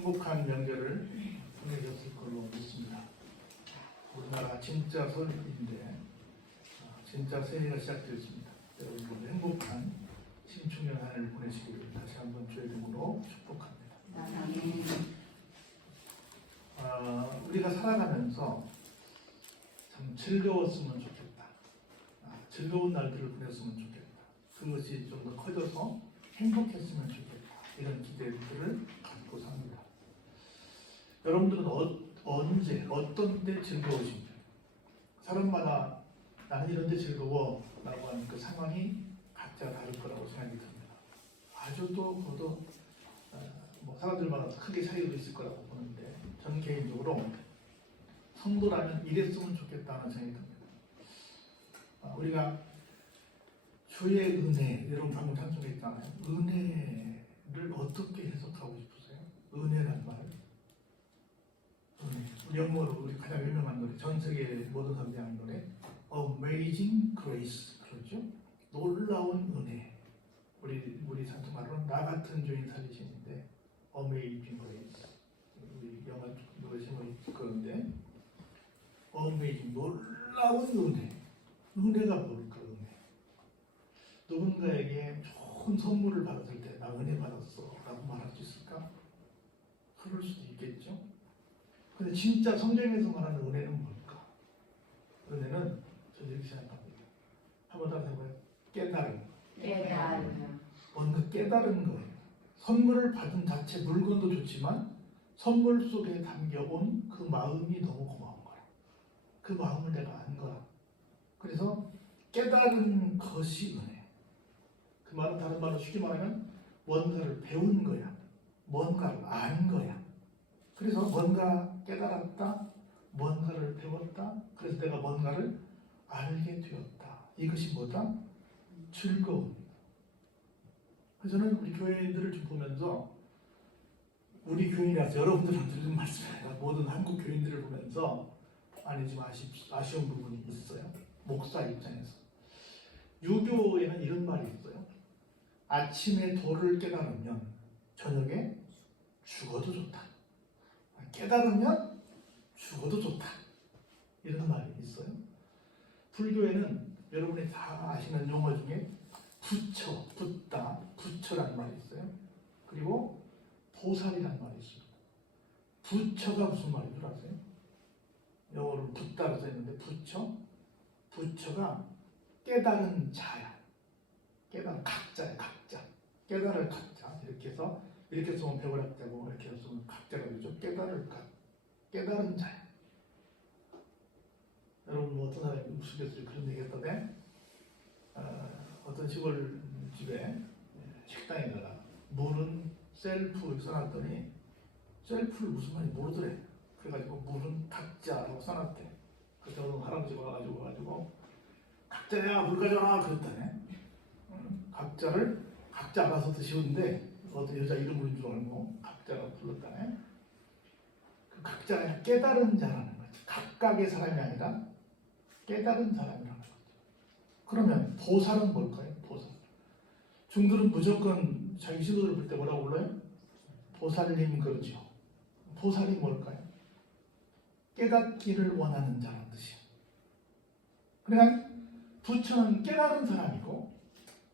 행복한 명절을 보내셨을 걸로 믿습니다. 우리나라 진짜 설인데 진짜 새해가 시작되었습니다. 여러분 모두 행복한 신축년 한 해를 보내시기를 다시 한번 주의 이름으로 축복합니다. 우리가 살아가면서 참 즐거웠으면 좋겠다. 즐거운 날들을 보냈으면 좋겠다. 그것이 좀 더 커져서 행복했으면 좋겠다. 이런 기대들을 갖고 삽니다. 여러분들은 언제, 어떤 때 즐거우십니까? 사람마다 나는 이런 데 즐거워 라고 하는 그 상황이 각자 다를 거라고 생각이 듭니다. 아주 또 그것도 사람들마다 크게 차이도 있을 거라고 보는데 저는 개인적으로 성도라면 이랬으면 좋겠다는 생각이 듭니다. 우리가 주의 은혜, 여러분 방금 찬송했잖아요. 은혜를 어떻게 해석하고 싶으세요? 은혜란 말. 우리 영어로 우리 가장 유명한 노래, 전 세계 모든 사람들이 하는 노래, Amazing Grace, 그렇죠? 놀라운 은혜. 우리 찬송가로는 나 같은 죄인 살리시는데 Amazing Grace. 우리 영어 노래 제목이 그런데 Amazing, 놀라운 은혜. 은혜가 뭘까? 은혜. 누군가에게 좋은 선물을 받았을 때 나 은혜 받았어 라고 말할 수 있을까? 그럴 수도 있겠죠. 근데 진짜 성경에서 말하는 은혜는 뭘까? 은혜는 저는 이렇게 생각합니다. 한번 따라 해봐요. 깨달음. 뭔가 깨달은 거예요. 선물을 받은 자체 물건도 좋지만 선물 속에 담겨온 그 마음이 너무 고마운 거야. 그 마음을 내가 안 거야. 그래서 깨달은 것이 은혜. 그 말은 다른 말로 쉽게 말하면 뭔가를 배운 거야. 뭔가를 안 거야. 그래서 뭔가 깨달았다, 뭔가를 배웠다, 그래서 내가 뭔가를 알게 되었다. 이것이 뭐다? 즐거움입니다. 그래서 저는 우리 교회들을 좀 보면서 우리 교인이라서 여러분들한테 좀 말씀해요. 모든 한국 교인들을 보면서 좀 아쉬운 부분이 있어요. 목사 입장에서. 유교에는 이런 말이 있어요. 아침에 도를 깨달으면 저녁에 죽어도 좋다. 깨달으면 죽어도 좋다. 이런 말이 있어요. 불교에는 여러분이 다 아시는 용어 중에 부처, 붓다, 부처라는 말이 있어요. 그리고 보살이라는 말이 있습니다. 부처가 무슨 말인 줄 아세요? 영어로 붓다로 써있는데 부처가 깨달은 자야. 깨달은 각자야, 각자. 깨달을 각자. 이렇게 해서 이렇게 쓰면 배고락자고 이렇게 쓰면 각자가 되죠. 깨달은 자야. 여러분 어떤 사람이 우스갯소리 그런 얘기 했던데 어떤 시골 집에 식당에다가 물은 셀프 써놨더니 셀프를 무슨 말인지 모르더래. 그래가지고 물은 각자라고 써놨대. 그때 어느 할아버지가 와가지고 각자야 물 가져와 그랬다네. 각자 알아서 드시는데 어떤 여자 이름인 줄 알고 각자라고 불렀다네. 그 각자가 깨달은 자라는 거죠. 각각의 사람이 아니라 깨달은 사람이라는 거죠. 그러면 보살은 뭘까요? 보살. 중들은 무조건 자기 신도를 볼 때 뭐라고 불러요? 보살님 그러죠. 보살이 뭘까요? 깨닫기를 원하는 자라는 뜻이에요. 그러니까 부처는 깨달은 사람이고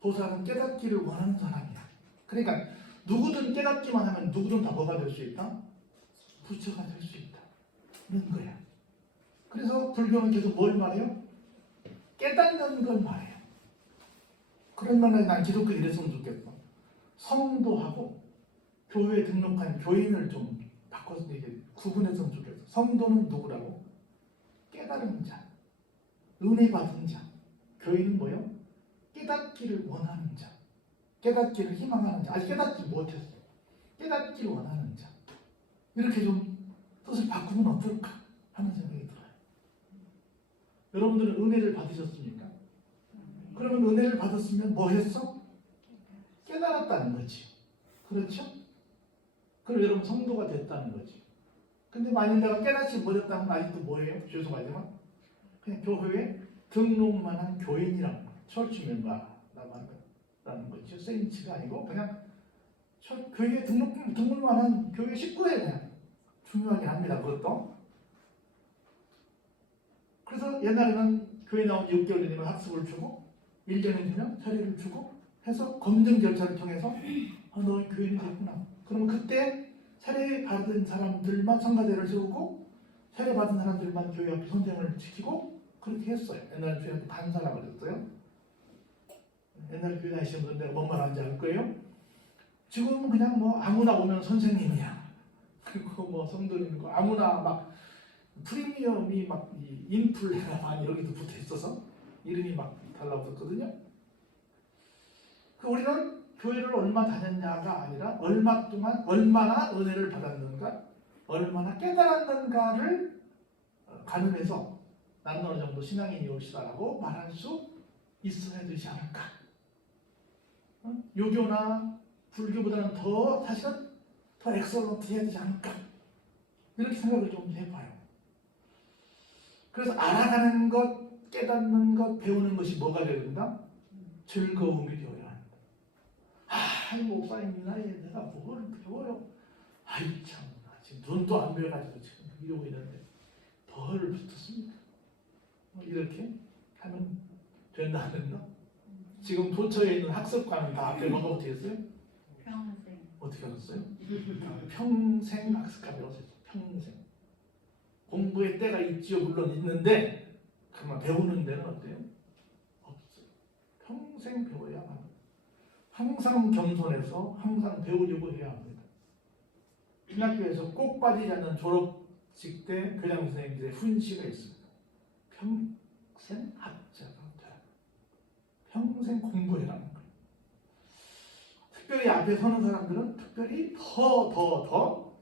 보살은 깨닫기를 원하는 사람이야. 그러니까 누구든 깨닫기만 하면 누구든 다 뭐가 될 수 있다? 부처가 될 수 있다. 이런 거야. 그래서 불교는 계속 뭘 말해요? 깨닫는 걸 말해요. 그런 말에 난 기독교 이랬으면 좋겠어. 성도하고 교회에 등록한 교인을 좀 바꿔서 이게 구분했으면 좋겠어. 성도는 누구라고? 깨달은 자, 은혜 받은 자. 교인은 뭐요? 깨닫기를 원하는 자, 깨닫기를 희망하는 자. 아직 깨닫지 못했어. 깨닫기를 원하는 자. 이렇게 좀 뜻을 바꾸면 어떨까 하는 생각이 들어요. 여러분들은 은혜를 받으셨습니까? 그러면 은혜를 받았으면 뭐 했어? 깨달았다는 거지. 그렇죠? 그럼 여러분 성도가 됐다는 거지. 근데 만약 내가 깨닫지 못했다면 아직도 뭐예요? 죄송하지만 그냥 교회에 등록만 한 교인이라는 거예요. 철치 멤버라고 하는 거죠. 세인츠가 아니고 그냥 교회에 등록만한 교회 식구예요. 그냥. 중요하게 합니다. 그것도. 그래서 옛날에는 교회 나온 6개월이 되면 학습을 주고 1년이 되면 자리를 주고 해서 검증 절차를 통해서 너 교인이 됐구나. 그러면 그때 차례 받은 사람들만 성가대를 세우고 차례 받은 사람들만 교회 앞에 선생을 지키고 그렇게 했어요. 옛날 교회한테 반사라고 그랬어요. 옛날 교회 다니시는 분들 내가 뭔 말하는지 알 거예요. 지금은 그냥 뭐 아무나 오면 선생님이야. 그리고 뭐 성도님이고 아무나 막 프리미엄이 막 인플레가 많이 여기도 붙어 있어서 이름이 막 달라붙었거든요. 우리는 교회를 얼마 다녔냐가 아니라 얼마 동안 얼마나 은혜를 받았는가, 얼마나 깨달았는가를 가늠해서 나는 어느 정도 신앙인이오시다라고 말할 수 있어야 되지 않을까. 유교나 불교보다는 더 사실은 더 엑설런트해야 되지 않을까. 이렇게 생각을 좀 해봐요. 그래서 알아가는 것, 깨닫는 것, 배우는 것이 뭐가 되어야 된다? 즐거움이 되어야 한다. 아, 목사님 이 나이에 내가 뭘 배워요? 아이 참, 지금 눈도 안 배워가지고 지금 이러고 있는데 벌 붙었습니다. 이렇게 하면 된다 안 된다? 지금 도처에 있는 학습관은 다 앞에 뭐가 어떻게 했어요? 평생. 어떻게 하셨어요? 평생 학습관 배웠어요. 평생. 공부의 때가 있지요. 물론 있는데 그만 배우는 데는 어때요? 없어요. 평생 배워야만 합니다. 항상 겸손해서 항상 배우려고 해야 합니다. 신학교에서 꼭 빠지지 않는 졸업식 때 교장 선생님들의 훈시가 있습니다. 평생 학자가 되라. 평생 공부해라는 거예요. 특별히 앞에 서는 사람들은 특별히 더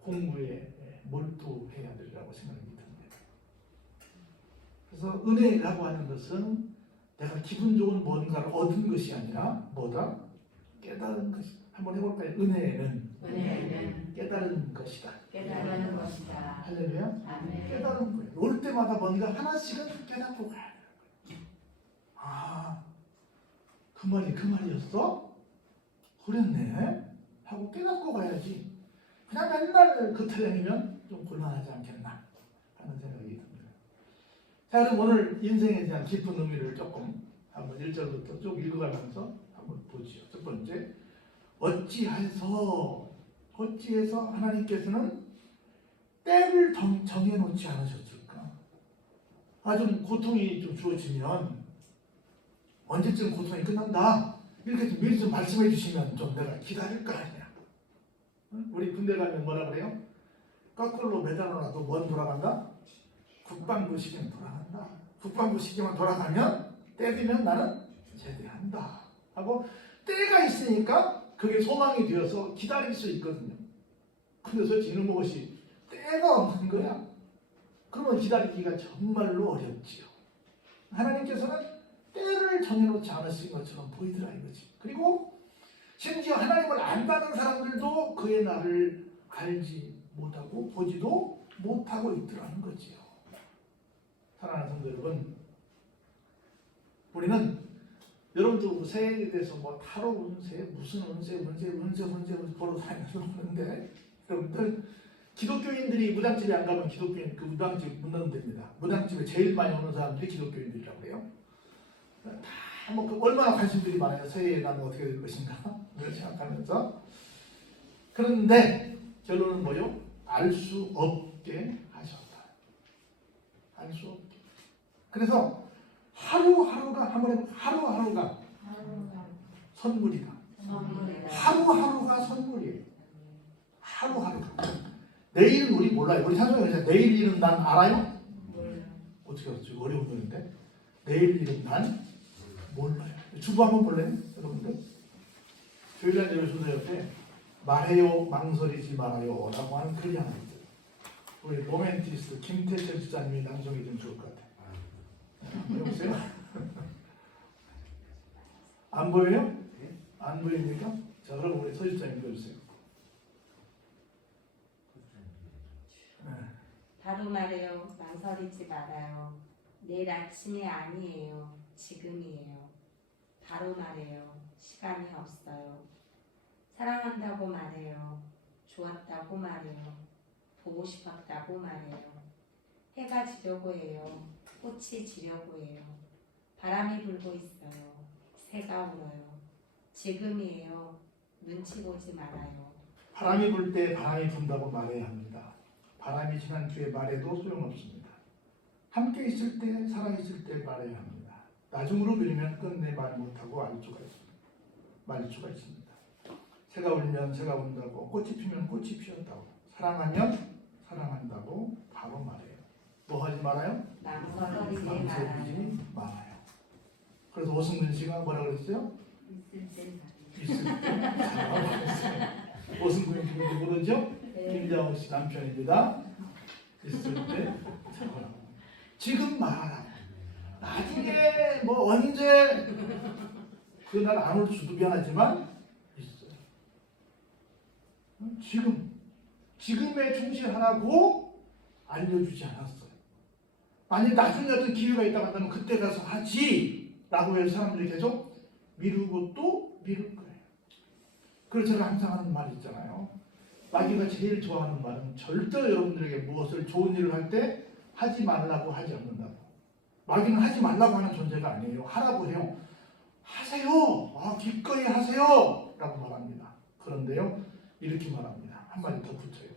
공부에 몰두해야 되리라고 생각이 듭니다. 그래서 은혜라고 하는 것은 내가 기분 좋은 뭔가를 얻은 것이 아니라 뭐다? 깨달은 것이다. 한번 해볼까요? 은혜는 깨달은 것이다. 깨달은 것이다. 할렐루야. 아멘. 깨달은 거예요. 올 때마다 뭔가 하나씩은 깨닫고 가야 돼요. 아, 그 말이었어? 그랬네? 하고 깨닫고 가야지. 그냥 맨날 그 타령이면 좀 곤란하지 않겠나 하는 생각이 듭니다. 자, 그럼 오늘 인생에 대한 깊은 의미를 조금 한번 1절부터 쭉 읽어가면서 한번 보지요. 첫 번째, 어찌해서 하나님께서는 때를 정해놓지 않으셨을까? 좀 고통이 좀 주어지면 언제쯤 고통이 끝난다 이렇게 좀 미리 좀 말씀해 주시면 좀 내가 기다릴 거 아니야. 우리 군대 가면 뭐라 그래요? 거꾸로 매달아놔도 뭔 돌아간다? 국방부 시계는 돌아간다. 국방부 시계만 돌아가면 때 되면 나는 제대한다 하고 때가 있으니까 그게 소망이 되어서 기다릴 수 있거든요. 근데 솔직히 이런 것이 때가 없는 거야. 그러면 기다리기가 정말로 어렵지요. 하나님께서는 때를 정해놓지 않으신 것처럼 보이더라 이거지. 그리고 심지어 하나님을 안다는 사람들도 그의 날을 알지 못하고 보지도 못하고 있더라는 거지요. 사랑하는 성도 여러분, 우리는 여러분도 새해에 대해서 뭐 타로 운세, 무슨 운세 보러 다니면서 보는데 여러분들 기독교인들이 무당집에 안 가면 기독교인 그 무당집 문 닫으면 됩니다. 무당집에 제일 많이 오는 사람들이 기독교인들이라고 해요. 뭐 얼마나 관심들이 많아요. 새해에 나는 어떻게 될 것인가 이걸 생각하면서. 그런데 결론은 뭐요? 알 수 없게 하셨다. 알 수 없게. 그래서 하루하루가 한번 해볼까요? 하루하루가 선물이다. 하루하루가 선물이에요. 하루하루가. 내일은 우리 몰라요. 우리 사정에서 내일 일은 난 알아요? 몰라요. 어떻게 알았죠? 어려운 노래인데. 내일 일은 난 몰라요. 주부 한번 볼래요? 여러분들? 주일날 예배순서 옆에 말해요 망설이지 말아요 라고 하는 글이 하나 있어요. 우리 로맨티스트 김태철 집사님이 낭송해 주면 좋을 것 같아요. 여보세요? 안 보여요? 안 보입니까? 자, 그럼 우리 서 집사님 읽어주세요. 바로 말해요. 망설이지 말아요. 내일 아침이 아니에요. 지금이에요. 바로 말해요. 시간이 없어요. 사랑하는 싶었다고 말해요. 보고 싶었다고 말해요. 해가 지려고 해요. 꽃이 지려고 해요. 바람이 불고 있어요. 새가 울어요. 지금이에요. 눈치 보지 말아요. 바람이 불 때 바람이 분다고 말해야 합니다. 바람이 지난 뒤에 말해도 소용없습니다. 함께 있을 때, 살아있을 때 말해야 합니다. 나중으로 미루면 끝내 말 못하고 말릴 수가 있습니다. 새가 울면 새가 운다고, 꽃이 피면 꽃이 피었다고, 사랑하면 사랑한다고 바로 말해요. 뭐 하지 말아요? 망설이지 말아요. 망설이지 말아요. 그래서 오승근 씨가 뭐라고 그랬어요? 있을 땐 있을 때 사랑하고. 오승근이 누구죠? 김장호 씨 남편입니다. 있을 때 사랑하고. 지금 말하라. 나중에 뭐 언제 그날 안 올 수도 미안하지만 있어요. 지금에 충실하라고 알려주지 않았어요. 만약 나중에 어떤 기회가 있다고 한다면 그때 가서 하지라고 해서 사람들이 계속 미루고 또 미룰 거예요. 그래서 제가 항상 하는 말이 있잖아요. 마귀가 제일 좋아하는 말은 절대 여러분들에게 무엇을 좋은 일을 할 때 하지 말라고 하지 않는다고. 마귀는 하지 말라고 하는 존재가 아니에요. 하라고 해요. 하세요. 기꺼이 하세요. 라고 말합니다. 그런데요, 이렇게 말합니다. 한마디 더 붙여요.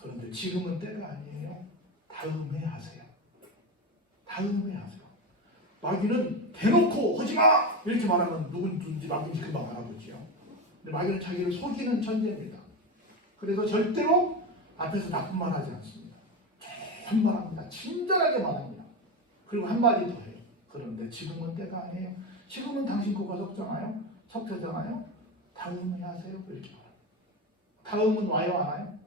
그런데 지금은 때가 아니에요. 다음에 하세요. 다음에 하세요. 마귀는 대놓고 하지마! 이렇게 말하면 누군지 마귀인지 금방 알아보지요. 근데 마귀는 자기를 속이는 천재입니다. 그래서 절대로 앞에서 나쁜 말 하지 않습니다. 좋은 말 합니다. 친절하게 말합니다. 그리고 한마디 더 해요. 그런데 지금은 때가 아니에요. 지금은 당신 거가 석자잖아요. 다음에 하세요. 이렇게 말합니다. 다음은 와요, 안 와요?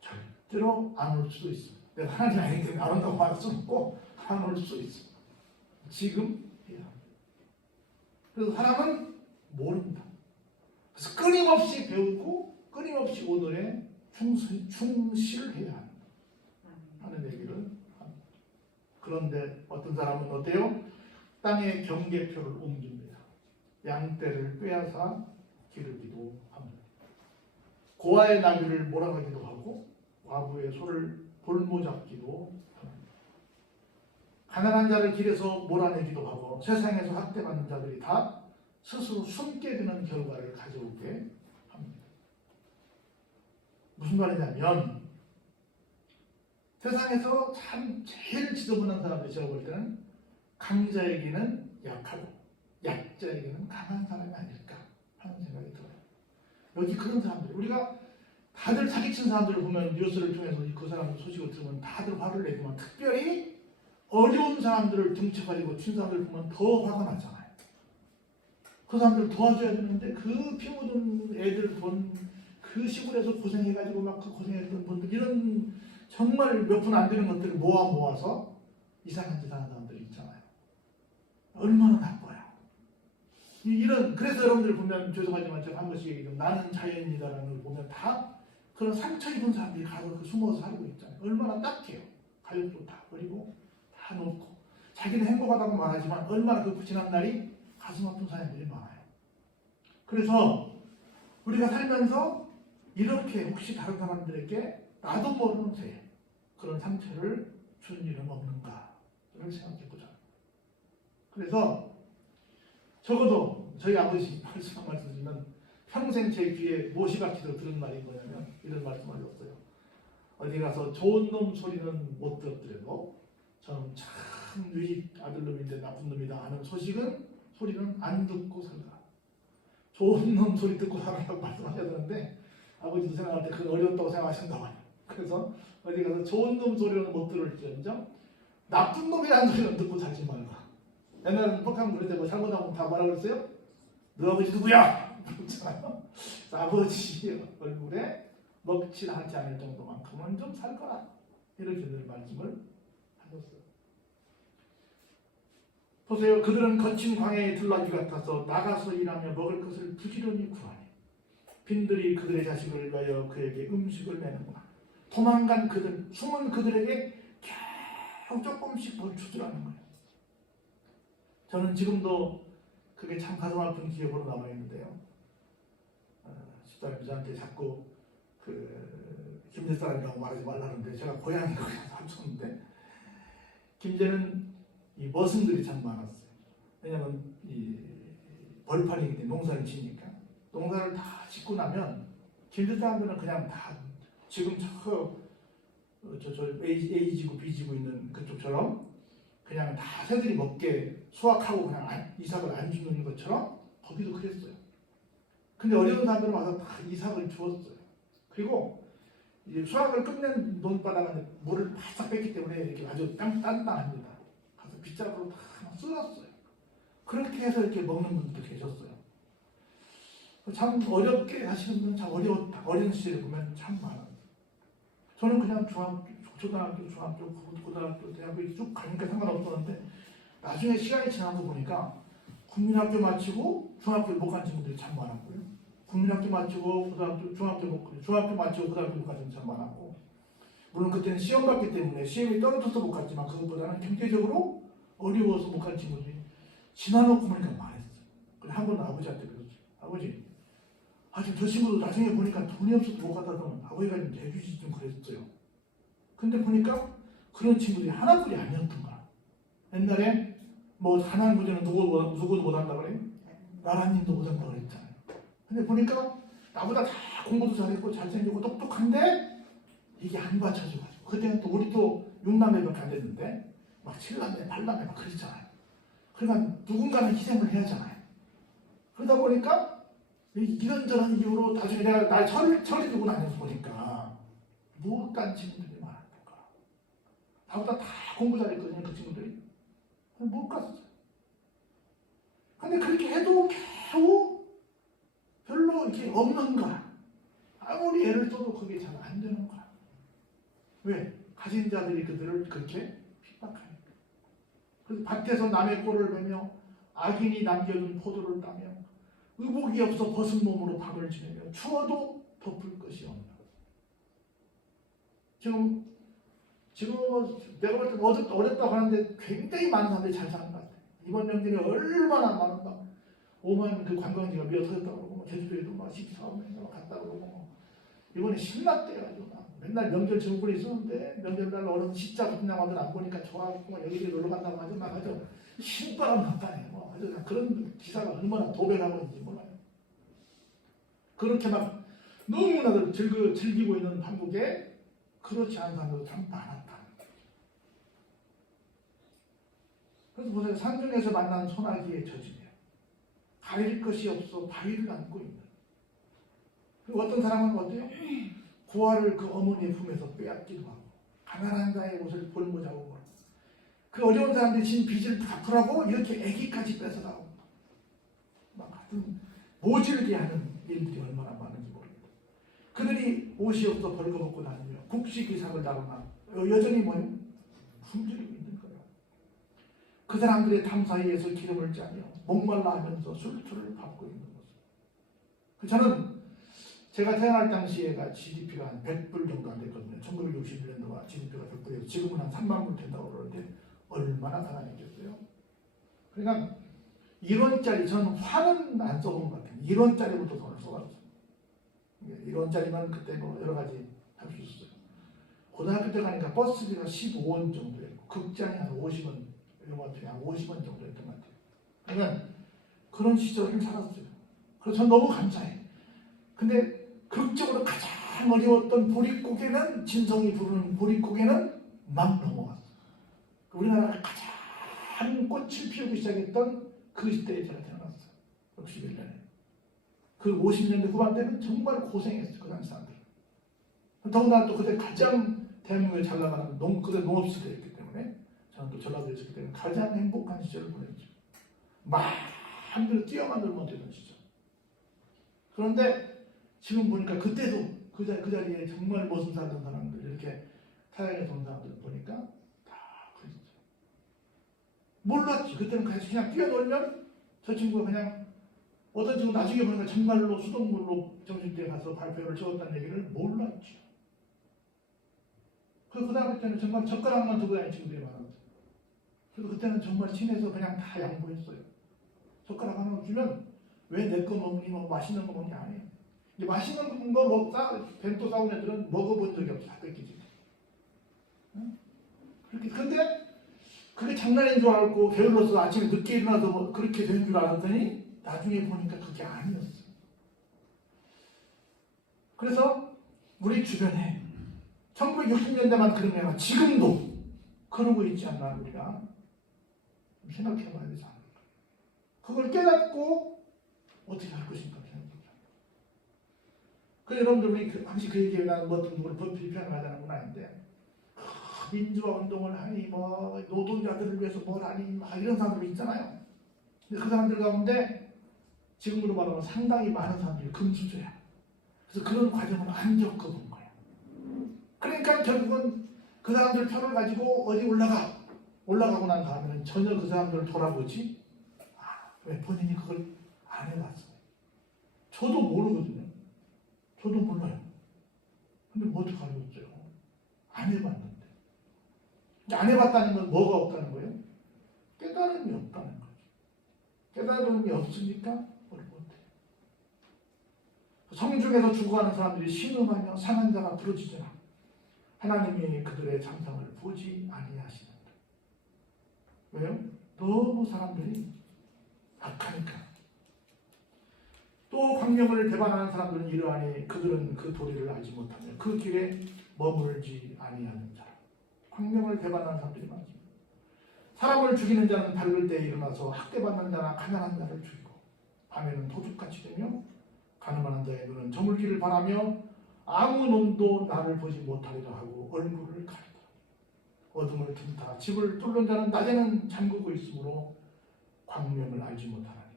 절대로 안 올 수도 있어요. 내가 하나님 아니기 때문에 안 온다고 할 수는 없고 안 올 수도 있어요. 지금 해야 합니다. 그래서 사람은 모른다. 그래서 끊임없이 배우고 끊임없이 오늘에 충실을 해야 합니다. 하는 얘기를 합니다. 그런데 어떤 사람은 어때요? 땅의 경계표를 옮깁니다. 양떼를 빼앗아 기르기도 합니다. 고아의 나귀를 몰아가기도 하고 과부의 소를 볼모잡기도 합니다. 가난한 자를 길에서 몰아내기도 하고 세상에서 학대받는 자들이 다 스스로 숨게 되는 결과를 가져오게 합니다. 무슨 말이냐면 세상에서 참 제일 지저분한 사람들이 제가 볼 때는 강자에게는 약하고 약자에게는 강한 사람이 아닐까 하는 생각이 들어요. 여기 그런 사람들, 우리가 다들 사기친 사람들을 보면 뉴스를 통해서 그 사람 소식을 들으면 다들 화를 내지만 특별히 어려운 사람들을 등쳐가지고 친 사람들을 보면 더 화가 나잖아요. 그 사람들 도와줘야 되는데 그 피 묻은 애들 본 그 시골에서 고생해가지고 막 그 고생했던 분들 이런 정말 몇 푼 안 되는 것들을 모아서 이상한 짓 하는 사람들이 있잖아요. 얼마나 나빠요. 그래서 여러분들 보면 죄송하지만 제가 한 번씩 얘기하면 나는 자연인이다라는 걸 보면 다 그런 상처 입은 사람들이 가서 숨어서 살고 있잖아요. 얼마나 딱해요. 가족도 다 버리고 다 놓고 자기는 행복하다고 말하지만 얼마나 그 지난 날이 가슴 아픈 사람들이 많아요. 그래서 우리가 살면서 이렇게 혹시 다른 사람들에게 나도 모르는 새 그런 상처를 준 일은 없는가를 생각해 보자. 그래서 적어도 저희 아버지 말씀드리면 평생 제 귀에 못이 박히도록 들은 말이 뭐냐면 이런 말씀을 하셨어요. 어디 가서 좋은 놈 소리는 못 들었더라도 저는 참 유익 아들놈인데 나쁜 놈이다 하는 소리는 안 듣고 살라. 좋은 놈 소리 듣고 살라고 말씀하셨는데 아버지도 생각할 때 그건 어려웠다고 생각하신다고 해요. 그래서 어디 가서 좋은 놈 소리는 못 들을지언정 나쁜 놈이라는 소리는 듣고 살지 말라. 옛날에는 폭탄 그럴 때 뭐 잘못하면 다 뭐라고 그랬어요? 너 아버지 누구야? 그렇잖아요. 아버지 얼굴에 먹칠하지 않을 정도만큼은 좀 살 거라. 이렇게 늘 말씀을 하셨어요. 보세요. 그들은 거친 광야의 들나귀 같아서 나가서 일하며 먹을 것을 부지런히 구하니 빈들이 그들의 자식을 위하여 그에게 음식을 내는구나. 도망간 그들, 숨은 그들에게 겨우 조금씩 더 주더라는 거예요. 저는 지금도 그게 참 가슴 아픈 기억으로 남아있는데요. 집사님 저한테 자꾸 그 김제 사람이라고 말하지 말라는데 제가 고향이 거기서 합쳤는데 김제는 이 머슴들이 참 많았어요. 왜냐면 이 벌판이기 때문에 농사를 지니까 농사를 다 짓고 나면 김제 사람들은 그냥 다 지금 저 A 지구 B 지구 있는 그쪽처럼 그냥 다 새들이 먹게 수확하고 그냥 이삭을 안 주는 것처럼 거기도 그랬어요. 근데 어려운 사람들은 와서 다 이삭을 주었어요. 그리고 이제 수확을 끝낸 논바닥은 물을 바싹 뺐기 때문에 이렇게 아주 땅땅합니다. 가서 빗자루로 다 쓸었어요. 그렇게 해서 이렇게 먹는 분들도 계셨어요. 참 어렵게 사시는 분은 참 어려웠다. 어린 시절에 보면 참 많아요. 저는 그냥 중학교, 초등학교, 중학교, 고등학교, 대학교 쭉 가니까 상관없었는데 나중에 시간이 지나고 보니까 국민학교 마치고 중학교를 못 간 친구들이 참 많았고요. 국민학교 마치고 고등학교, 중학교 마치고 고등학교 못 간 친구들이 참 많았고 물론 그때는 시험 봤기 때문에 시험이 떨어져서 못 갔지만 그것보다는 경제적으로 어려워서 못 간 친구들이 지나놓고 보니까 많았어요. 그래서 한 번은 아버지한테 그랬어요. 아버지, 지금 저 친구도 나중에 보니까 돈이 없어서 못 갔다던 아버지가 좀 대주시 좀 그랬어요. 근데 보니까 그런 친구들이 하나뿐이 아니었던 거야. 옛날에 뭐 하나님부터는 누구도 못한다 그래요? 나라님도 못한다 그랬잖아요. 근데 보니까 나보다 다 공부도 잘했고 잘생기고 똑똑한데 이게 안 받쳐줘가지고 그때는 또 우리 또 6남매밖에 안 됐는데 막 7남매, 8남매 막 그랬잖아요. 그러니까 누군가는 희생을 해야잖아요. 그러다 보니까 이런저런 이유로 나중에 내가 날 처리되고 나면서 보니까 못 간 친구들이 많았던 거야. 나보다 다 공부 잘했거든요, 그 친구들이. 못 갔어요. 근데 그렇게 해도 겨우 별로 이렇게 없는 거야. 아무리 애를 써도 그게 잘 안 되는 거야. 왜? 가진 자들이 그들을 그렇게 핍박하니까. 그래서 밭에서 남의 꼴을 보며 악인이 남겨둔 포도를 따며 의복이 없어 벗은 몸으로 밥을 지내며 추워도 덮을 것이 없나. 지금 내가 볼 때 어렵다고 하는데 굉장히 많은 사람들이 잘 사는 것 같아요. 이번 명절에 얼마나 많은 막 오만 그 관광지가 몇 터졌다고 그러고 뭐 제주도에도 막 14명 갔다 그러고 이번에 신났대요. 맨날 명절 증후군이 있었는데 명절날 어른 십자 같은 양반들 안 보니까 좋아하고 여기저기 놀러 간다고 하죠. 막 아주 신바람 났다네. 뭐 아주 그런 기사가 얼마나 도배하고 있는지 몰라요. 그렇게 막 너무나도 즐기고 있는 한국에 그렇지 않은 사람도 참 많았다. 그래서 보세요. 산중에서 만난 소나기의 저짐이에요. 가릴 것이 없어 바위를 안고 있는. 그리고 어떤 사람은 어때요? 고아를 그 어머니의 품에서 빼앗기도 하고 가난한 자의 옷을 볼모자고 하고 그 어려운 사람들이 진 빚을 갚으라고 이렇게 아기까지 뺏어가고 막 하여튼 모질게 하는 일들이 얼마나 많은지 모릅니다. 그들이 옷이 없어 벌거벗고 다니며 국시기상을 다루나 여전히 뭐예요? 굶주리고 있는 거예요. 그 사람들의 탐 사이에서 기름을 짜며 목말라 하면서 술투를 밟고 있는 거죠. 저는 제가 태어날 당시에가 GDP가 한 100불 정도 안 됐거든요. 1961년도가 GDP가 100불이어서 지금은 한 3만 불 된다고 그러는데 얼마나 가난했겠어요. 그러니까 1원짜리 저는 화는 안 써본 것 같아요. 1원짜리부터 돈을 써봤어요. 1원짜리만 그때 뭐 여러 가지 할 수 있었어요. 고등학교 때 가니까 버스비가 15원 정도였고 극장이 한 50원, 영화표가 한 50원 정도였던 것 같아요. 그러니까 그런 시절을 살았어요. 그래서 저는 너무 감사해요. 근데 극적으로 가장 어려웠던 보릿고개는 진성이 부르는 보릿고개는 막 넘어갔어요. 우리나라가 가장 꽃을 피우기 시작했던 그 시대에 제가 태어났어요. 61년에. 그 50년대 후반 때는 정말 고생했어요. 그 당시 사람들. 더군다나 또 그때 가장 대한민국에 잘 나가는 그때 농업시대였기 때문에 저는 또 전라도에 있었기 때문에 가장 행복한 시절을 보냈죠. 마음대로 뛰어만 놀면 되던 시절. 그런데 지금 보니까 그때도 그 자리에 정말 멋은 살던 사람들 이렇게 타양에서 온 사람들 보니까 다 그랬죠. 몰랐지. 그때는 그냥 뛰어놀면 저 친구가 그냥 어떤 친구 나중에 보니까 정말로 수돗물로 정신대에 가서 발표를 적었다는 얘기를 몰랐죠. 그 다음에 때는 정말 젓가락만 두고 다니는 친구들이 많았어요. 그래서 그때는 정말 친해서 그냥 다 양보했어요. 젓가락 하나 주면 왜 내 거 먹니? 뭐 맛있는 거 먹니? 아니에요. 이 맛있는 거 먹다 뱀또 싸운 애들은 먹어본 적이 없어. 다 뺏기지. 응? 그렇게 근데 그게 장난인 줄 알고 게을러서 아침에 늦게 일어나서 뭐 그렇게 되는 줄 알았더니 나중에 보니까 그게 아니었어. 그래서 우리 주변에 1960년대만 그런 게 아니라 지금도 그러고 있지 않나 우리가 생각해 봐야 되지 않을까. 그걸 깨닫고 어떻게 할 것인가 생각해보자. 그래서 여러분들 우리 당시 그 얘기에 나는 뭐 누구를 비판을 하자는 건 아닌데 민주화 운동을 하니 뭐 노동자들을 위해서 뭘 하니 막 이런 사람들이 있잖아요. 근데 그 사람들 가운데 지금으로 말하면 상당히 많은 사람들이 금수저야. 그래서 그런 과정을 안 겪어본 거야. 그러니까 결국은 그 사람들 편을 가지고 어디 올라가고 난 다음에는 전혀 그 사람들을 돌아보지 왜 본인이 그걸 안 해봤어요. 저도 모르거든요. 저도 몰라요. 근데 뭐 어떻게 알겠어요? 안 해봤는데. 안 해봤다는 건 뭐가 없다는 거예요? 깨달음이 없다는 거죠. 깨달음이 없으니까 뭘 못해요. 성중에서 죽어가는 사람들이 신음하며 상한 자가 부러지잖아. 하나님이 그들의 장상을 보지 아니하시는다. 왜요? 너무 사람들이 악하니까. 또 광명을 배반하는 사람들은 이러하니 그들은 그 도리를 알지 못하며 그 길에 머물지 아니하는 자라. 광명을 배반하는 사람들이 많습니다. 사람을 죽이는 자는 밝을 때에 일어나서 학대받는 자나 가난한 자를 죽이고 밤에는 도둑같이 되며 가늠하는 자의 눈은 저물기를 바라며 아무 놈도 나를 보지 못하리라 하고 얼굴을 가리더라. 어둠을 틈타 집을 뚫는 자는 낮에는 잠그고 있으므로 광명을 알지 못하나니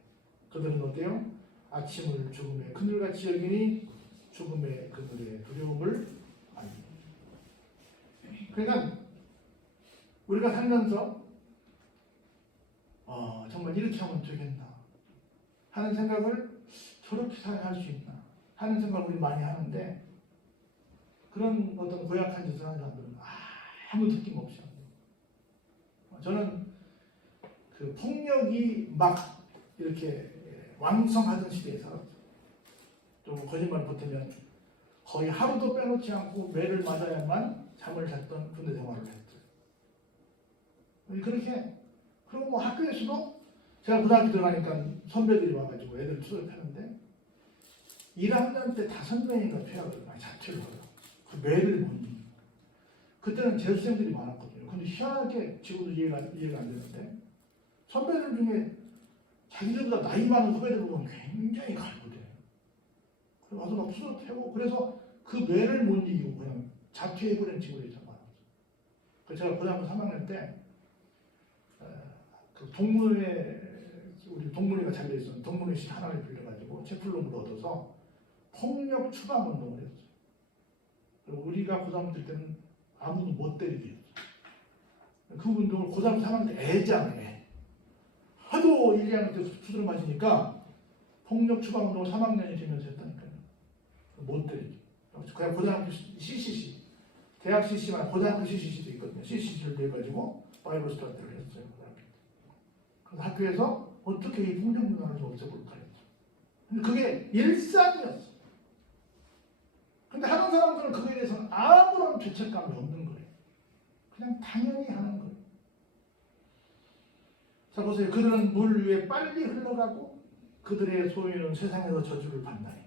그들은 어때요? 아침을 죽음의 그늘같이 여기니 죽음의 그늘의 두려움을 알리니. 그러니까 우리가 살면서 정말 이렇게 하면 되겠나 하는 생각을 저렇게 할 수 있나 하는 생각을 우리 많이 하는데 그런 어떤 고약한 짓을 하는 사람들은 아무 느낌 없이 합니다. 저는 그 폭력이 막 이렇게 왕성하던 시대에 살았어요. 좀 거짓말 붙으면 거의 하루도 빼놓지 않고 매를 맞아야만 잠을 잤던 군대 생활을 했어요. 그렇게 그리고 뭐 학교에서도 제가 고등학교 들어가니까 선배들이 와가지고 애들 수업하는데 1학년 때 5명인가 자퇴를 하더라고요. 그 매를 못 이기고. 그때는 재수생들이 많았거든요. 근데 희한하게 지금도 이해가 안 되는데 선배들 중에 자기들보다 나이 많은 후배들 보면 굉장히 갈구돼요. 그래서 와서 막 수업하고 그래서 그 매를 못 이기고 그냥 자퇴해버린 친구들이 참 많았어요. 그래서 제가 고등학교 3학년 때 그 동문회 우리 동문회가 잘려있었는데 동문회식 하나를 빌려가지고 채플론을 얻어서 폭력 추방 운동을 했어요. 그리고 우리가 고등학교 때는 아무도 못 때리게 했어요. 그 운동을 고등학교 3학년 때 애잖아요. 하도 1, 2학년 때 수두를 맞으니까 폭력 추방 운동을 3학년이 되면서 했다니까요. 못 때리게. 그냥 고등학교 CCC, 대학 CC만 고등학교 CCC도 있거든요. CCC를 내가지고 바이블 스터디를 했어요. 그래서 학교에서 어떻게 이 폭력 문화를 좀 없애볼까 했죠. 근데 그게 일상이었어. 근데 하는 사람들은 그거에 대해서는 아무런 죄책감이 없는 거예요. 그냥 당연히 하는 거예요. 자 보세요. 그들은 물 위에 빨리 흘러가고 그들의 소유는 세상에서 저주를 받나니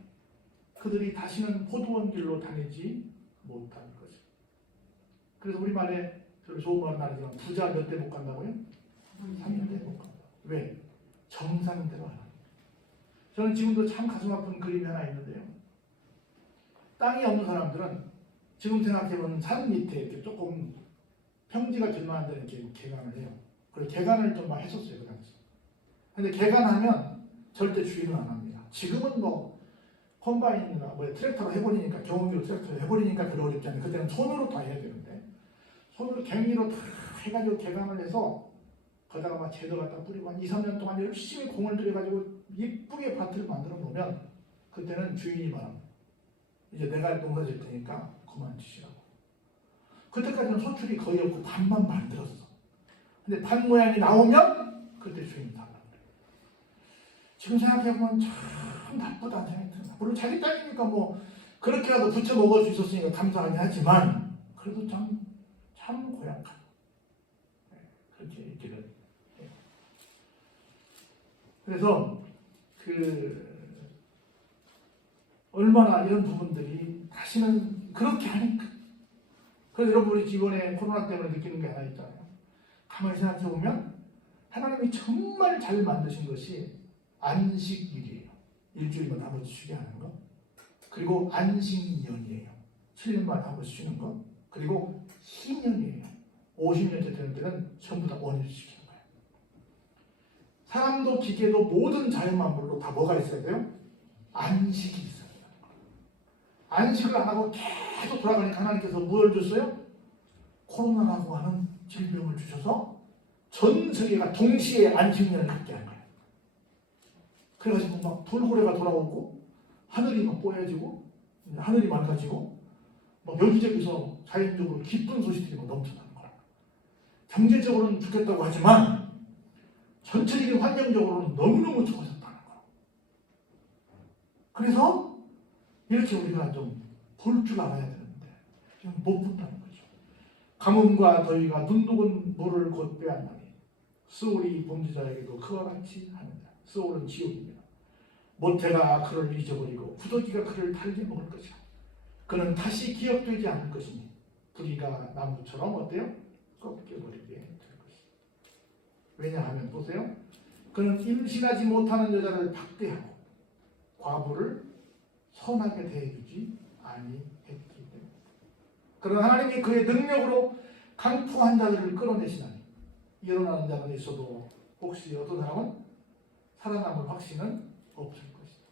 그들이 다시는 포도원 길로 다니지 못할 것이다. 그래서 우리말에 좋은 말은 아니지만 부자 몇 대 못 간다고요? 3대 못 간다. 왜? 정상대로 하나. 저는 지금도 참 가슴 아픈 그림이 하나 있는데요. 땅이 없는 사람들은 지금 생각해보면 산 밑에 이렇게 조금 평지가 될 만한 데는 이렇게 개간을 해요. 그래서 개간을 좀 막 했었어요, 그 당시. 근데 개간하면 절대 주의는 안 합니다. 지금은 뭐 컴바인이나 뭐 트랙터로 해버리니까 경운기로 트랙터로 해버리니까 별로 어렵지 않아요. 그때는 손으로 다 해야 되는데 손으로 갱리로 다 해가지고 개간을 해서 거기다가 막 제도 갖다 뿌리고 한 2, 3년 동안 열심히 공을 들여가지고 이쁘게 밭을 만들어 놓으면 그때는 주인이 말합니다. 이제 내가 농사 질 테니까 그만 치시라고. 그때까지는 소출이 거의 없고 밭만 만들었어. 근데 밭 모양이 나오면 그때 주인이 달라고 그래요. 지금 생각해보면 참 나쁘다는 생각이 듭니다. 물론 자기 딸이니까 뭐 그렇게라도 부쳐 먹을 수 있었으니까 감사하긴 하지만 그래도 참 고약한 그렇게 얘기를 해요. 그래서 얼마나 이런 부분들이 다시는 그렇게 하니까. 그래서 여러분이 이번에 코로나 때문에 느끼는 게 하나 있잖아요. 가만히 생각해 보면 하나님이 정말 잘 만드신 것이 안식일이에요. 일주일마다 한 번씩 쉬게 하는 것. 그리고 안식년이에요. 7년마다 한 번씩 쉬는 것. 그리고 희년이에요. 50년째 되는 때는 전부 다 원위를 시키는 거예요. 사람도 기계도 모든 자연만물로 다 뭐가 있어야 돼요? 안식이 있어야 돼요. 안식을 안 하고 계속 돌아가니까 하나님께서 뭘 줬어요? 코로나라고 하는 질병을 주셔서 전 세계가 동시에 안식년을 갖게 한 거예요. 그래가지고 막 돌고래가 돌아오고 하늘이 막 뽀얘지고 하늘이 맑아지고 막 여기저기서 자연적으로 기쁜 소식들이 막 넘쳐나는 거예요. 경제적으로는 좋겠다고 하지만 전체적인 환경적으로는 너무너무 좋아졌다는 거예요. 그래서 이렇게 우리가 좀 볼 줄 알아야 되는데 지금 못 본다는 거죠. 가뭄과 더위가 눈독은 물을 곧 빼앗나니 스올이 범죄자에게도 그와 같이 하느냐. 스올은 지옥입니다. 모태가 그를 잊어버리고 구더기가 그를 달게 먹을 것이야. 그는 다시 기억되지 않을 것이니 부리가 나무처럼 어때요? 꺾여버리게 될 것이다. 왜냐하면 보세요. 그는 임신하지 못하는 여자를 박대하고 과부를 선하게 대해주지 아니했기 때문에. 그러나 하나님이 그의 능력으로 강포한 자들을 끌어내시나니 일어나는 자는 있어도 혹시 어떤 사람은 살아남을 확신은 없을 것이다.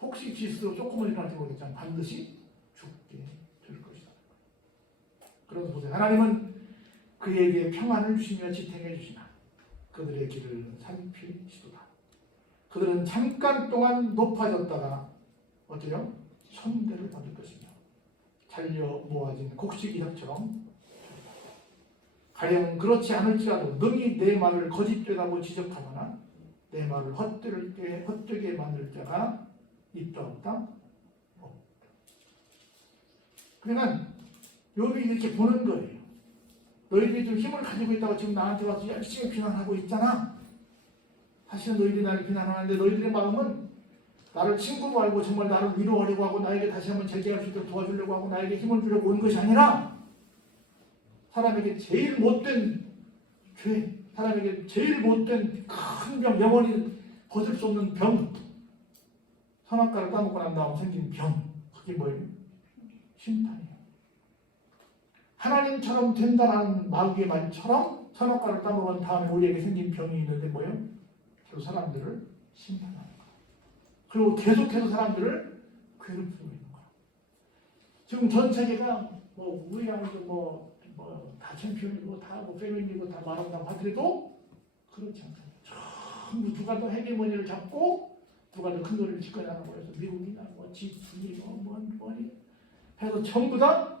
혹시 지수도 조금은 일어날지 모르겠지만 반드시 죽게 될 것이다. 그래서 보세요. 하나님은 그에게 평안을 주시며 지탱해 주시나 그들의 길을 살피시도다. 그들은 잠깐 동안 높아졌다가 어때요? 손대를 받을 것이며 잘려 모아진 곡식이처럼 가령 그렇지 않을지라도 능히 내 말을 거짓되다고 지적하거나 내 말을 헛되게 만들 자가 있다 없다? 없다. 그러니까 욥이 이렇게 보는 거예요. 너희들이 좀 힘을 가지고 있다고 지금 나한테 와서 열심히 비난하고 있잖아. 사실은 너희들이 나를 비난하는데 너희들의 마음은 나를 친구로 알고 정말 나를 위로하려고 하고 나에게 다시 한번 재기할 수 있도록 도와주려고 하고 나에게 힘을 주려고 온 것이 아니라 사람에게 제일 못된 죄, 사람에게 제일 못된 큰 병, 영원히 벗을 수 없는 병, 선악과를 따먹고 난 다음 생긴 병, 그게 뭐예요? 심판이에요. 하나님처럼 된다라는 마귀의 말처럼 선악과를 따먹은 다음에 우리에게 생긴 병이 있는데 뭐예요? 그 사람들을 심판하는 거예요. 그리고 계속해서 사람들을 괴롭히고 있는 거예요. 지금 전 세계가 뭐 우리하고 다 챔피언이고 다 페미니고 다 말한다고 하더라도 그렇지 않습니다. 전부 누가 더 헤게모니를 잡고 누가 더 큰 소리를 짓거냐고 해서 미국이나 뭐 G2니 뭐니 해서 전부 다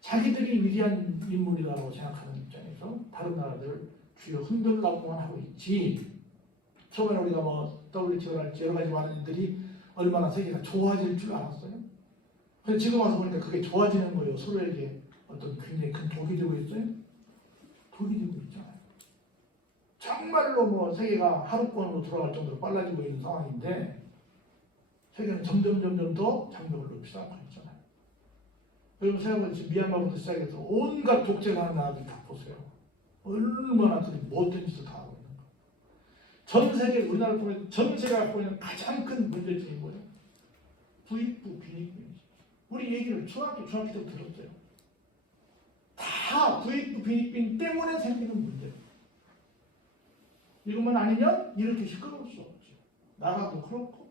자기들이 위대한 인물이라고 생각하는 입장에서 다른 나라들 주요 흔들라고만 하고 있지. 처음에 우리가 뭐 WTO랄지 여러 가지 많은 일들이 얼마나 세계가 좋아질 줄 알았어요. 근데 지금 와서 보니까 그게 좋아지는 거예요. 서로에게 어떤 굉장히 큰 독이 되고 있어요. 독이 되고 있잖아요. 정말로 뭐 세계가 하루권으로 돌아갈 정도로 빨라지고 있는 상황인데 세계는 점점 더 장벽을 높이 쌓고 있잖아요. 여러분 생각해보면 지금 미얀마부터 시작해서 온갖 독재를 하는 나라들 다 보세요. 얼마나 그 못된 짓을 다 하고 있는 거. 전 세계 우리나라를 보면 전 세계가 갖고 있는 가장 큰 문제점이 뭐예요? 부익부 빈익빈이죠. 우리 얘기를 중학교 때부터 들었어요. 다 부익부 빈익빈 때문에 생기는 문제. 이것만 아니면 이렇게 시끄러울 수 없죠. 나라도 그렇고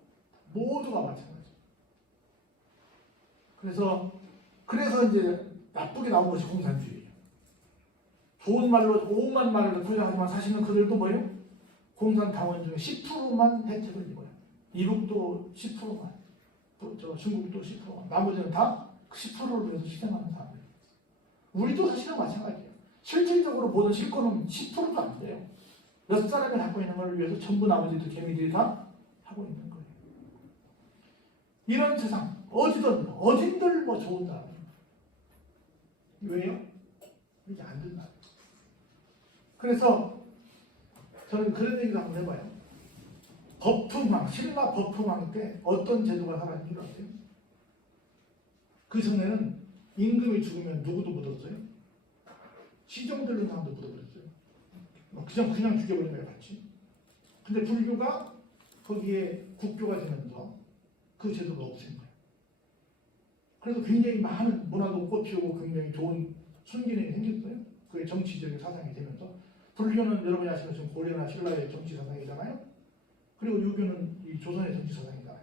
모두가 마찬가지예요. 그래서 이제 나쁘게 나온 것이 공산주의예요. 좋은 말로 오만 말로 포장하지만 사실은 그들도 뭐예요? 공산당원 중에 10%만 혜택을 입어요. 미국도 10%만, 중국도 10%만, 나머지는 다 10%를 위해서 희생하는 사람들. 우리도 사실은 마찬가지예요. 실질적으로 모든 실권은 10%도 안 돼요. 몇 사람이 갖고 있는 걸 위해서 전부 나머지도 개미들이 다 하고 있는 거예요. 이런 세상 어디든 어딘들 뭐 좋은 사람. 왜요? 이게 안 된다. 그래서 저는 그런 얘기를 한번 해봐요. 법흥왕, 신라 법흥왕 때 어떤 제도가 살았는지 아세요? 그 전에는 임금이 죽으면 누구도 묻었어요? 시정 들린 사람도 묻어버렸어요. 그냥 죽여버린 거예요, 같이. 근데 불교가 거기에 국교가 되면서 그 제도가 없앤 거예요. 그래서 굉장히 많은 문화도 꽃피우고 굉장히 좋은 순기능이 생겼어요. 그게 정치적인 사상이 되면서. 불교는 여러분이 아시는 지금 고려나 신라의 정치 사상이잖아요. 그리고 유교는 이 조선의 정치 사상이잖아요.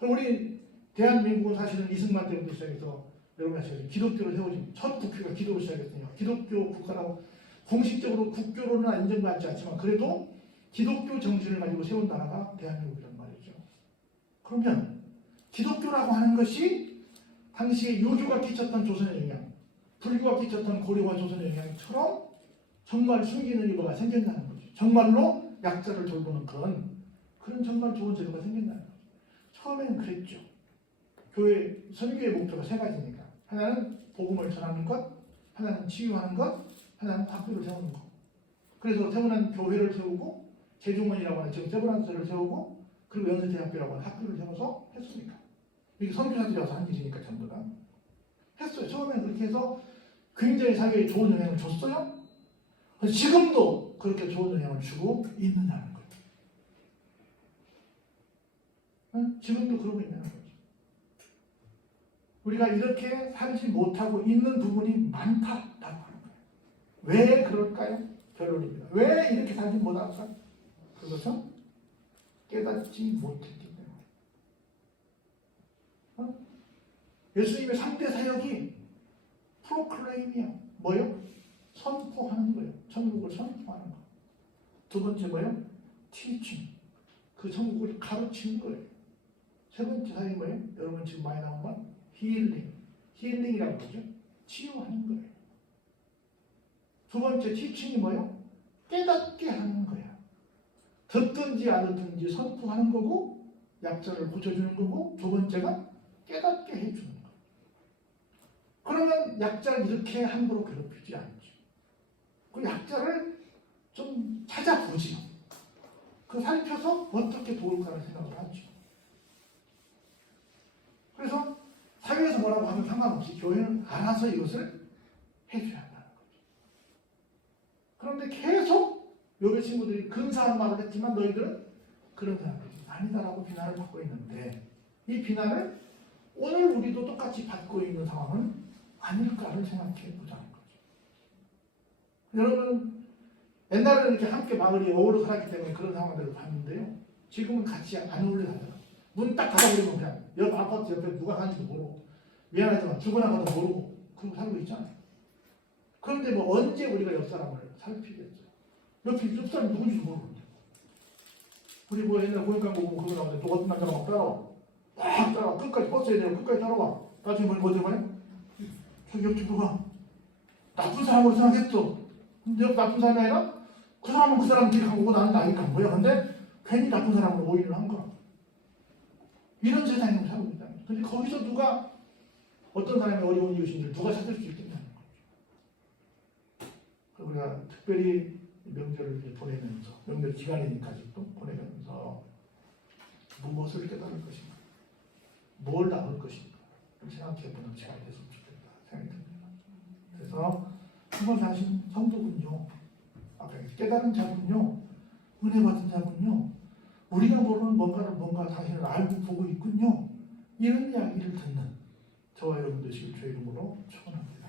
그럼 우리 대한민국은 사실은 이승만 때부터 시작해서 여러분이 아시는 기독교를 세워진 첫 국회가 기도로 시작했으니까 기독교 국가라고 공식적으로 국교로는 인정받지 않지만 그래도 기독교 정신을 가지고 세운 나라가 대한민국이란 말이죠. 그러면 기독교라고 하는 것이 당시에 유교가 끼쳤던 조선의 영향, 불교가 끼쳤던 고려와 조선의 영향처럼 정말 숨기는 이유가 생긴다는 거죠. 정말로 약자를 돌보는 그런 정말 좋은 제도가 생긴다는 거죠. 처음에는 그랬죠. 교회 선교의 목표가 세 가지니까 하나는 복음을 전하는 것, 하나는 치유하는 것, 하나는 학교를 세우는 것. 그래서 세운한 교회를 세우고 제주문이라고 하는 지금 세브란스를 세우고 그리고 연세대학교라고 하는 학교를 세워서 했습니다. 이게 선교사들이 와서 한 일이니까 전부 다 했어요. 처음에는 그렇게 해서 굉장히 사회에 좋은 영향을 줬어요. 지금도 그렇게 좋은 영향을 주고 있느냐는 거예요. 응? 지금도 그러고 있는 거죠. 우리가 이렇게 살지 못하고 있는 부분이 많다라고 하는 거예요. 왜 그럴까요? 결론입니다. 왜 이렇게 살지 못할까요? 그것은 깨닫지 못했기 때문에. 예수님의 3대 사역이 프로클레임이야. 뭐요? 선포하는 거예요. 천국을 선포하는 거. 두 번째 뭐예요? 티칭. 그 천국을 가르치는 거예요. 세 번째 사역이 뭐예요? 여러분 지금 많이 나온 건 힐링. 힐링이라고 그러죠. 치유하는 거예요. 두 번째 티칭이 뭐예요? 깨닫게 하는 거야. 듣든지 안 듣든지 선포하는 거고 약자를 고쳐주는 거고 두 번째가 깨닫게 해주는 거예요. 그러면 약자를 이렇게 함부로 괴롭히지 않죠. 그 약자를 좀 찾아보지요. 그 살펴서 어떻게 도울까를 생각을 하죠. 그래서 사회에서 뭐라고 하면 상관없이 교회는 알아서 이것을 해줘야 한다는 거죠. 그런데 계속 요배 친구들이 근사한 말을 했지만 너희들은 그런 사람들이 아니다라고 비난을 받고 있는데 이 비난을 오늘 우리도 똑같이 받고 있는 상황은 아닐까를 생각해 보자는 거죠. 여러분 옛날에는 이렇게 함께 마을이 어우러 살았기 때문에 그런 상황들을 봤는데요. 지금은 같이 안 어울려 살아요. 문 딱 닫아버리면 그냥 옆 아파트 옆에 누가 사는지도 모르고 미안하지만 죽어나가도 모르고 그러고 살고 있잖아요. 그런데 뭐 언제 우리가 옆 사람을 살피겠어요? 옆 사람이 누군지도 모르는데 우리 뭐 옛날 공익광고 보면 그거 나오는데 또 어떤 남자가 막 따라와 막 따라와 끝까지 버스에 내려 끝까지 따라와 나중에 보니까 어디 가요? 저기 옆집 누가 나쁜 사람으로 생각했어. 근데 나쁜 사람이 아니라 그 사람은 그 사람 길을 가고 나는 나니까 뭐야. 근데 괜히 나쁜 사람으로 오인을 한 거야. 이런 세상에 살고 있다는 거죠. 근데 거기서 누가 어떤 사람이 어려운 이웃인지를 누가 찾을 수 있겠냐는 거죠. 우리가 특별히 명절을 보내면서 명절 기간이니까 아직도 보내면서 무엇을 깨달을 것인가 뭘 나눌 것인가 생각해보는 시간이 됐으면 좋겠다 생각이 듭니다. 그래서 한번 하신 성도군요 아까 깨달은 자군요 은혜 받은 자군요 우리가 모르는 뭔가 당신을 알고 보고 있군요 이런 이야기를 듣는 저와 여러분 되시길 주의 이름으로 축원합니다.